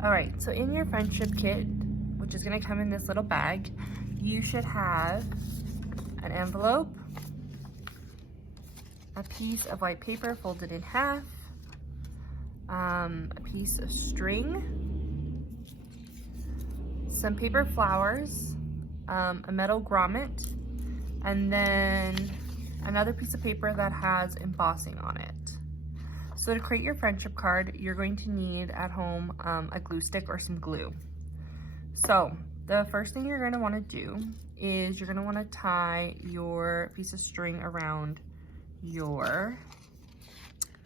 All right, so in your friendship kit, which is gonna come in this little bag, you should have an envelope, a piece of white paper folded in half, a piece of string, some paper flowers, a metal grommet, and then another piece of paper that has embossing on it. So to create your friendship card, you're going to need at home a glue stick or some glue. So the first thing you're going to want to do is you're going to want to tie your piece of string around your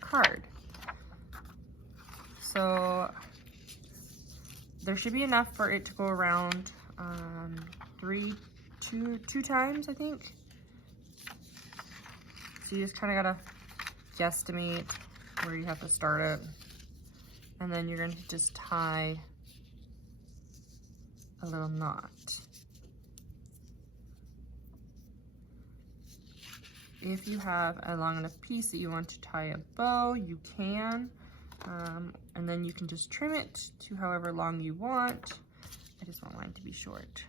card. So there should be enough for it to go around two times, I think. So you just kind of gotta guesstimate where you have to start it. And then you're going to just tie a little knot. If you have a long enough piece that you want to tie a bow, you can. And then you can just trim it to however long you want. I just want mine to be short.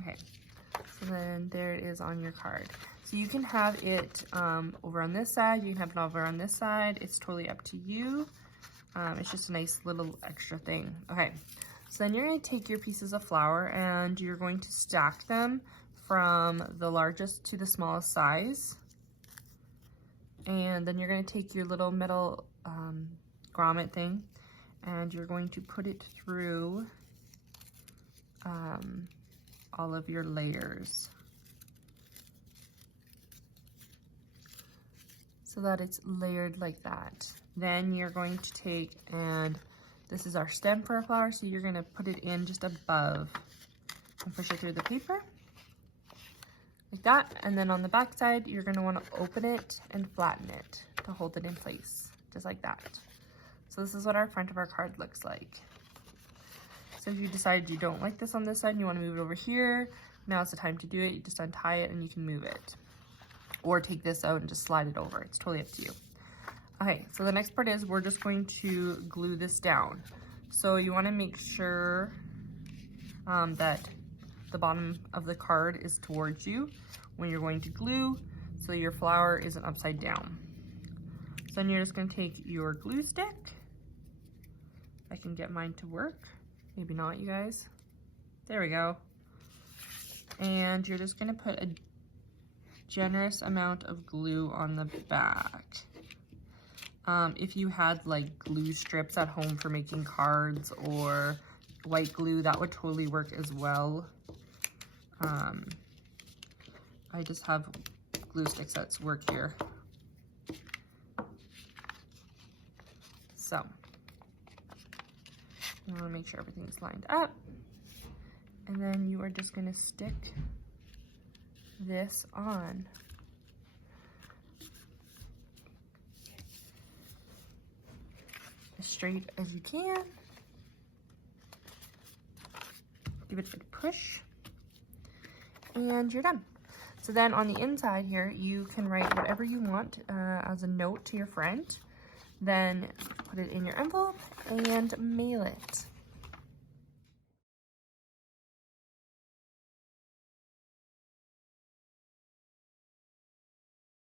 Okay, so then there it is on your card. So you can have it over on this side, you can have it over on this side. It's totally up to you. It's just a nice little extra thing. Okay, so then you're going to take your pieces of flour and you're going to stack them from the largest to the smallest size. And then you're going to take your little metal grommet thing and you're going to put it through all of your layers so that it's layered like that. Then you're going to take, and this is our stem for our flower, so you're going to put it in just above and push it through the paper like that. And then on the back side, you're going to want to open it and flatten it to hold it in place, just like that. So this is what our front of our card looks like. So if you decide you don't like this on this side and you want to move it over here, now's the time to do it. You just untie it and you can move it. Or take this out and just slide it over. It's totally up to you. Okay, so the next part is we're just going to glue this down. So you want to make sure that the bottom of the card is towards you when you're going to glue, so your flower isn't upside down. So then you're just going to take your glue stick. I can get mine to work. Maybe not, you guys. There we go. And you're just going to put a generous amount of glue on the back. If you had like glue strips at home for making cards or white glue, that would totally work as well. I just have glue sticks that work here. So you want to make sure everything's lined up. And then you are just going to stick this on. As straight as you can. Give it a good push. And you're done. So then on the inside here, you can write whatever you want as a note to your friend. Then put it in your envelope and mail it.